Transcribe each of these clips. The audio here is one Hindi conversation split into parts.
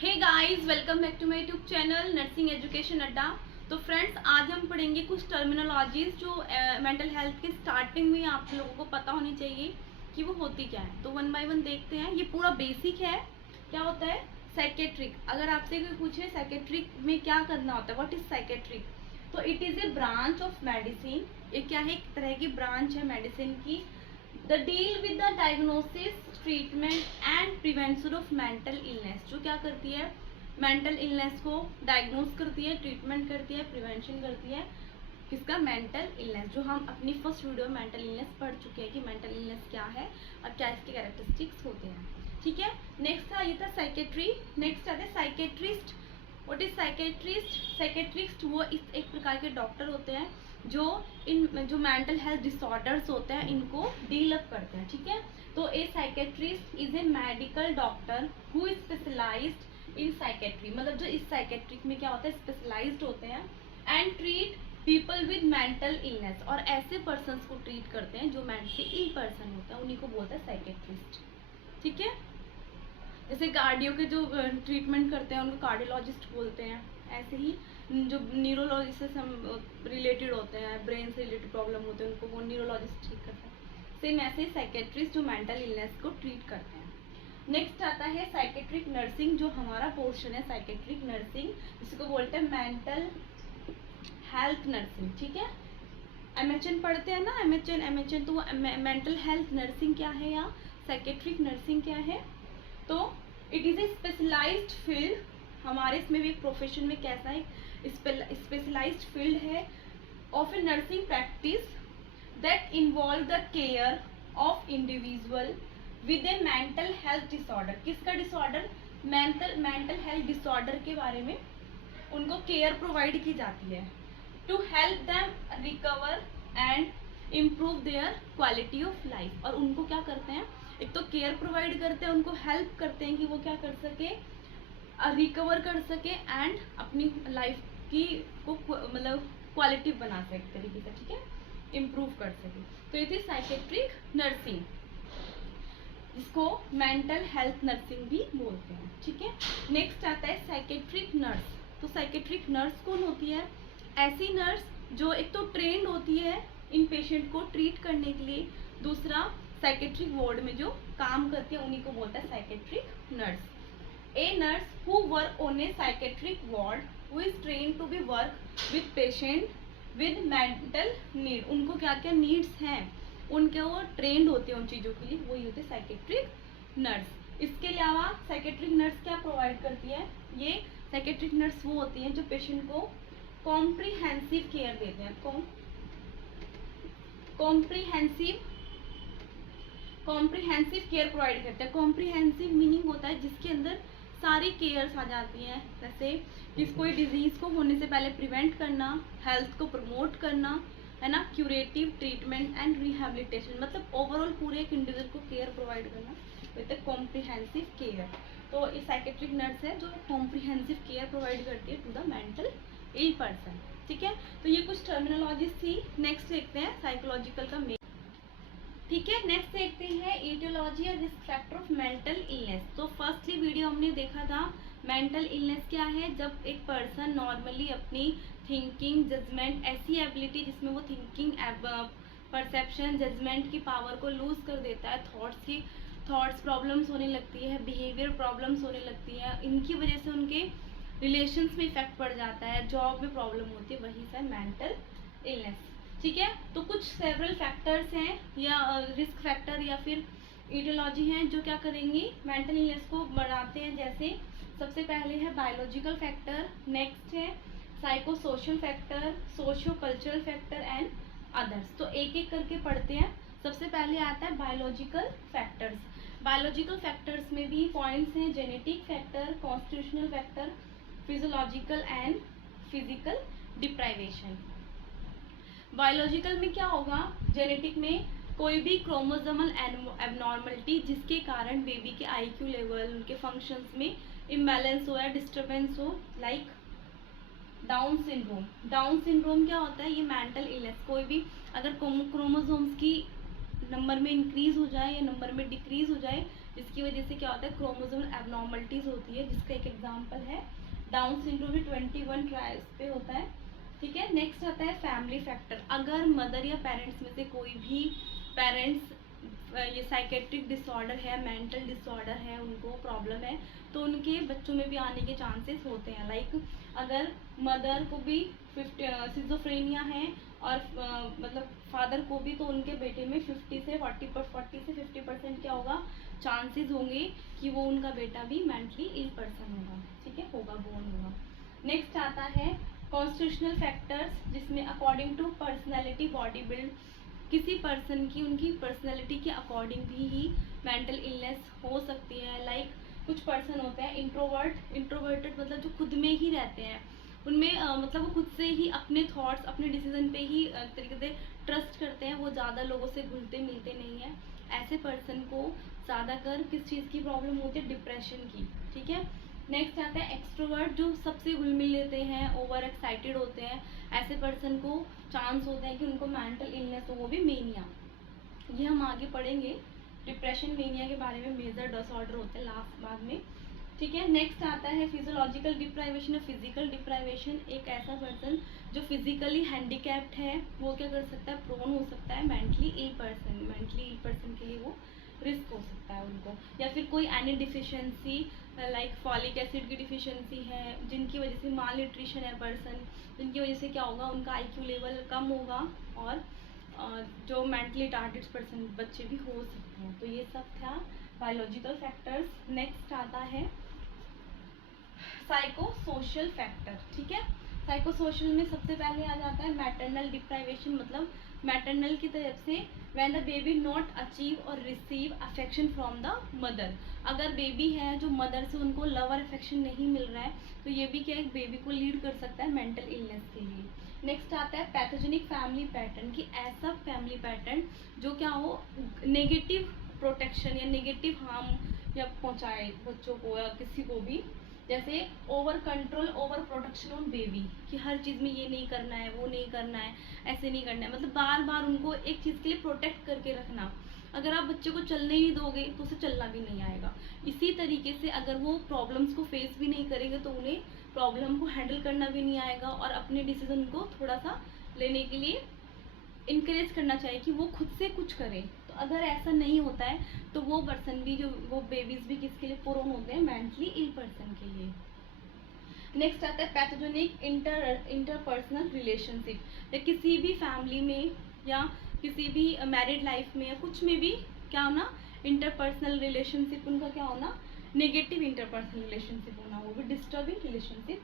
Hey guys, welcome back to my YouTube channel nursing education Adda. तो फ्रेंड्स, आज हम पढ़ेंगे कुछ टर्मिनोलॉजीज जो मेंटल हेल्थ के स्टार्टिंग में आप लोगों को पता होनी चाहिए कि वो होती क्या है। तो वन बाय वन देखते हैं। ये पूरा बेसिक है। क्या होता है साइकेट्रिक? अगर आपसे कोई पूछे साइकेट्रिक में क्या करना होता है, व्हाट इज साइकेट्रिक, तो it is A branch of medicine. ये क्या है? एक तरह की ब्रांच है मेडिसिन की। The deal with the diagnosis, treatment and prevention of mental illness. जो क्या करती है? मेंटल इलनेस को डायग्नोस करती है, ट्रीटमेंट करती है, प्रिवेंशन करती है। किसका? Mental illness. जो हम अपनी फर्स्ट वीडियो में मेंटल इलनेस पढ़ चुके हैं कि मेंटल इलनेस क्या है और क्या इसके कैरेक्टरिस्टिक्स होते हैं। ठीक है। नेक्स्ट था, ये था साइकेट्री। नेक्स्ट आते हैं psychiatrist. What is psychiatrist? Psychiatrist वो इस एक प्रकार के डॉक्टर होते हैं जो जो मेंटल हेल्थ डिसऑर्डर्स होते हैं इनको डील अप करते हैं। ठीक है। तो a psychiatrist is a medical doctor who is specialized in psychiatry. मतलब जो इस साइकेट्रिक में क्या होता है, स्पेशलाइज्ड होते हैं and treat people with mental illness. और ऐसे पर्सन्स को ट्रीट करते हैं जो मेंटली इल पर्सन होते हैं, उन्हीं को बोलते हैं साइकेट्रिस्ट। ठीक है। जैसे कार्डियो के जो ट्रीटमेंट करते हैं उनको कार्डियोलॉजिस्ट बोलते हैं। ऐसे ही जो न्यूरोलॉजी से रिलेटेड होते हैं, ब्रेन से रिलेटेड प्रॉब्लम होते हैं, उनको वो न्यूरोलॉजिस्ट ठीक करते हैं। सेम ऐसे ही साइकेट्रिस्ट जो मेंटल इलनेस को ट्रीट करते हैं। नेक्स्ट आता है साइकेट्रिक नर्सिंग, जो हमारा पोर्शन है साइकेट्रिक नर्सिंग, जिसको बोलते हैं मेंटल हेल्थ नर्सिंग। ठीक है। एमएचएन पढ़ते हैं ना, एमएचएन तो मेंटल हेल्थ नर्सिंग क्या है या साइकेट्रिक नर्सिंग क्या है? तो it is a specialized field. हमारे इसमें भी एक प्रोफेशन में कैसा है, स्पेशलाइज्ड फील्ड है of a nursing practice that involve the care of individual with a mental health disorder. किसका डिसऑर्डर? मेंटल हेल्थ डिसऑर्डर के बारे में उनको केयर प्रोवाइड की जाती है to help them recover and improve their quality of life. और उनको क्या करते हैं? एक तो केयर प्रोवाइड करते हैं, उनको हेल्प करते हैं कि वो क्या कर सके, रिकवर कर सके एंड अपनी लाइफ की को मतलब क्वालिटी बना सके एक तरीके से। ठीक है। इम्प्रूव कर सके। तो ये थी साइकेट्रिक नर्सिंग, जिसको मेंटल हेल्थ नर्सिंग भी बोलते हैं। ठीक है। नेक्स्ट आता है साइकेट्रिक नर्स। तो साइकेट्रिक नर्स कौन होती है? ऐसी नर्स जो एक तो ट्रेंड होती है इन पेशेंट को ट्रीट करने के लिए, दूसरा साइकेट्रिक वार्ड में जो काम करती है उन्हीं को बोलता है psychiatric nurse. A nurse who work on a psychiatric ward who is train to be work with patient with mental need. उनको क्या क्या नीड्स हैं उनके वो ट्रेंड होते हैं उन चीज़ों के लिए, वही होते हैं साइकेट्रिक नर्स। इसके अलावा साइकेट्रिक नर्स क्या प्रोवाइड करती है? ये साइकेट्रिक नर्स वो होती हैं जो पेशेंट को कॉम्प्रिहेंसिव केयर देते हैं। कॉम्प्रिहेंसिव केयर प्रोवाइड करते हैं। कॉम्प्रिहेंसिव मीनिंग होता है जिसके अंदर सारी केयर्स आ जाती हैं। जैसे किस कोई डिजीज़ को होने से पहले प्रिवेंट करना, हेल्थ को प्रमोट करना, है ना, क्यूरेटिव ट्रीटमेंट एंड रिहेबिलिटेशन। मतलब ओवरऑल पूरे एक इंडिविजुअल को केयर प्रोवाइड करना, कहते हैं कॉम्प्रिहेंसिव केयर। तो ये साइकेट्रिक नर्स है जो कॉम्प्रिहेंसिव केयर प्रोवाइड करती है to the mental ill person. ठीक है। तो ये कुछ टर्मिनोलॉजीज थी। नेक्स्ट देखते हैं साइकोलॉजिकल का मेन। ठीक है। नेक्स्ट देखते हैं ईटियोलॉजी और risk factor of mental illness. तो फर्स्टली वीडियो हमने देखा था मेंटल इलनेस क्या है, जब एक पर्सन नॉर्मली अपनी थिंकिंग, जजमेंट, ऐसी एबिलिटी जिसमें वो थिंकिंग, परसेप्शन, जजमेंट की पावर को लूज कर देता है, थॉट्स प्रॉब्लम्स होने लगती है, बिहेवियर प्रॉब्लम्स होने लगती है, इनकी वजह से उनके रिलेशंस में इफेक्ट पड़ जाता है, जॉब में प्रॉब्लम होती है, वही है मेंटल इलनेस। ठीक है। तो कुछ सेवरल फैक्टर्स हैं या रिस्क फैक्टर या फिर ईटियोलॉजी हैं जो क्या करेंगी, मेंटल इलनेस को बढ़ाते हैं। जैसे सबसे पहले है बायोलॉजिकल फैक्टर, नेक्स्ट है psycho social factor, socio cultural factor and others. तो एक एक करके पढ़ते हैं। सबसे पहले आता है बायोलॉजिकल फैक्टर्स। बायोलॉजिकल फैक्टर्स में भी पॉइंट्स हैं genetic factor, constitutional factor, physiological and physical deprivation. Biological में क्या होगा? जेनेटिक में कोई भी क्रोमोसोमल एबनॉर्मलिटी जिसके कारण बेबी के आईक्यू लेवल, उनके फंक्शंस में इम्बैलेंस हो या डिस्टर्बेंस हो, like down syndrome. Down syndrome क्या होता है? ये मेंटल इलनेस। कोई भी अगर क्रोमोसोम्स की नंबर में इंक्रीज हो जाए या नंबर में डिक्रीज हो जाए जिसकी वजह से क्या होता है, क्रोमोसोमल एबनॉर्मलिटीज़ होती है, जिसका एक एग्जाम्पल है डाउन सिंड्रोम भी 21 ट्रायल्स पे होता है। ठीक है, नेक्स्ट आता है फैमिली फैक्टर। अगर मदर या पेरेंट्स में से कोई भी पेरेंट्स ये साइकेट्रिक डिसऑर्डर है, मेंटल डिसऑर्डर है, उनको प्रॉब्लम है, तो उनके बच्चों में भी आने के चांसेस होते हैं। लाइक अगर मदर को भी सिजोफ्रेनिया है और मतलब फादर को भी, तो उनके बेटे में 40 से 50% क्या होगा, चांसेस होंगे कि वो उनका बेटा भी मेंटली इल पर्सन होगा। ठीक है, होगा, बोर्न होगा। नेक्स्ट आता है कॉन्स्टिट्यूशनल फैक्टर्स, जिसमें according to personality body build, किसी पर्सन की उनकी पर्सनैलिटी के अकॉर्डिंग भी मेंटल इलनेस हो सकती है। लाइक कुछ पर्सन होते हैं इंट्रोवर्टेड, मतलब जो खुद में ही रहते हैं, उनमें मतलब वो खुद से ही अपने थॉट्स, अपने डिसीजन पे ही तरीके से ट्रस्ट करते हैं, वो ज़्यादा लोगों से घुलते मिलते नहीं हैं। ऐसे पर्सन को ज़्यादातर किस चीज़ की प्रॉब्लम होती है, डिप्रेशन की। ठीक है, नेक्स्ट आता है एक्सट्रोवर्ट, जो सबसे घुल मिल लेते हैं, ओवर एक्साइटेड होते हैं। ऐसे पर्सन को चांस होता है कि उनको मेंटल इलनेस हो, वो भी मेनिया। ये हम आगे पढ़ेंगे, डिप्रेशन मेनिया के बारे में, मेजर डिसऑर्डर होते हैं लास्ट बाद में। ठीक है, नेक्स्ट आता है फिजियोलॉजिकल डिप्राइवेशन और फिजिकल डिप्राइवेशन। एक ऐसा पर्सन जो फिजिकली हैंडीकैप्ड है, वो क्या कर सकता है, प्रोन हो सकता है मेंटली इल पर्सन के लिए वो रिस्क हो सकता है उनको। या फिर कोई any deficiency, like folic acid की डिफिशियंसी है, जिनकी वजह से माल न्यूट्रिशन है पर्सन, जिनकी वजह से क्या होगा, उनका IQ लेवल कम होगा, और जो मेंटली टार्गेट पर्सन बच्चे भी हो सकते हैं। तो ये सब था बायोलॉजिकल फैक्टर्स। नेक्स्ट आता है साइको सोशल फैक्टर। ठीक है, साइको सोशल में सबसे पहले आ जाता है मैटरनल डिप्राइवेशन, मतलब मैटरनल की तरफ से when the baby not achieve और receive affection from the mother. अगर बेबी है जो मदर से उनको लव और अफेक्शन नहीं मिल रहा है, तो ये भी क्या एक बेबी को लीड कर सकता है मेंटल इलनेस के लिए। नेक्स्ट आता है पैथोजेनिक फैमिली पैटर्न, कि ऐसा फैमिली पैटर्न जो क्या हो, नेगेटिव प्रोटेक्शन या नेगेटिव हार्म या पहुंचाए बच्चों को या किसी को भी। जैसे over control, over protection on baby, कि हर चीज़ में ये नहीं करना है, वो नहीं करना है, ऐसे नहीं करना है, मतलब बार बार उनको एक चीज़ के लिए प्रोटेक्ट करके रखना। अगर आप बच्चे को चलने ही दोगे तो उसे चलना भी नहीं आएगा। इसी तरीके से अगर वो प्रॉब्लम्स को फेस भी नहीं करेंगे तो उन्हें प्रॉब्लम को हैंडल करना भी नहीं आएगा, और अपने डिसीजन को थोड़ा सा लेने के लिए इनकरेज करना चाहिए कि वो खुद से कुछ करें। तो अगर ऐसा नहीं होता है तो वो पर्सन भी, जो वो बेबीज भी किसके लिए प्रोन होते हैं, मेंटली इल पर्सन के लिए। नेक्स्ट आता है पैथोजेनिक इंटरपर्सनल रिलेशनशिप, या किसी भी फैमिली में या किसी भी मैरिड लाइफ में या कुछ में भी क्या होना, इंटरपर्सनल रिलेशनशिप उनका क्या होना, नेगेटिव इंटरपर्सनल रिलेशनशिप होना, वो भी डिस्टर्बिंग रिलेशनशिप।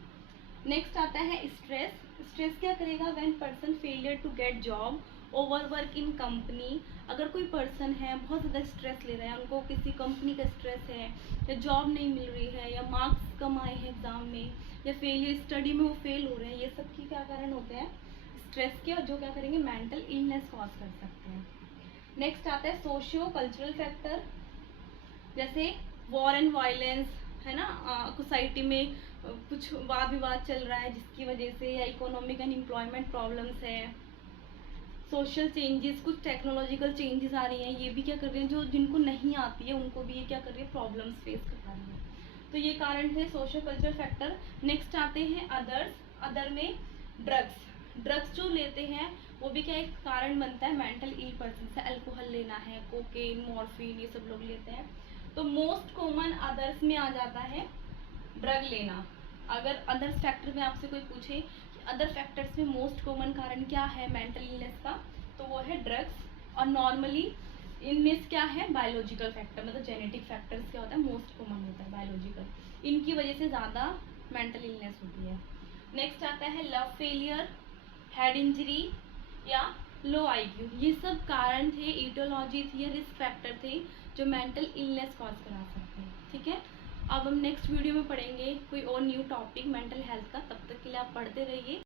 नेक्स्ट आता है स्ट्रेस। स्ट्रेस क्या करेगा, when person failure to get job, overwork in company. अगर कोई पर्सन है बहुत ज़्यादा स्ट्रेस ले रहा है, उनको किसी कंपनी का स्ट्रेस है, या जॉब नहीं मिल रही है, या मार्क्स कम आए हैं एग्ज़ाम में, या फेलियर स्टडी में वो फेल हो रहे हैं, ये सब की क्या कारण होते हैं, स्ट्रेस के, और जो क्या करेंगे, मेंटल इलनेस कॉज कर सकते हैं। नेक्स्ट आता है सोशियो कल्चरल फैक्टर, जैसे वॉर एंड वायलेंस है ना, सोसाइटी में कुछ वाद विवाद चल रहा है जिसकी वजह से, या इकोनॉमिक एंड एम्प्लॉयमेंट प्रॉब्लम्स है, सोशल चेंजेस, कुछ टेक्नोलॉजिकल चेंजेस आ रही हैं, ये भी क्या कर रहे हैं, जो जिनको नहीं आती है उनको भी ये क्या कर रही है, प्रॉब्लम्स फेस कर रही है। तो ये कारण थे सोशल कल्चरल फैक्टर। नेक्स्ट आते हैं अदर्स। अदर में ड्रग्स जो लेते हैं वो भी क्या एक कारण बनता है मेंटल इल पर्सन से। अल्कोहल लेना है, कोकेन, मॉर्फिन, ये सब लोग लेते हैं। तो मोस्ट कॉमन अदर्स में आ जाता है ड्रग लेना। अगर अदर्स फैक्टर में आपसे कोई पूछे कि अदर फैक्टर्स में मोस्ट कॉमन कारण क्या है मेंटल इलनेस का, तो वो है ड्रग्स। और नॉर्मली इनमें क्या है, बायोलॉजिकल फैक्टर, मतलब जेनेटिक फैक्टर्स क्या होता है, मोस्ट कॉमन होता है बायोलॉजिकल, इनकी वजह से ज़्यादा मेंटल इलनेस होती है। नेक्स्ट आता है लव फेलियर, हेड इंजरी या लो IQ। ये सब कारण थे, ईटियोलॉजी थी या रिस्क फैक्टर थे जो मेंटल इलनेस कॉज करा सकते हैं। ठीक है, अब हम नेक्स्ट वीडियो में पढ़ेंगे कोई और न्यू टॉपिक मेंटल हेल्थ का। तब तक के लिए आप पढ़ते रहिए।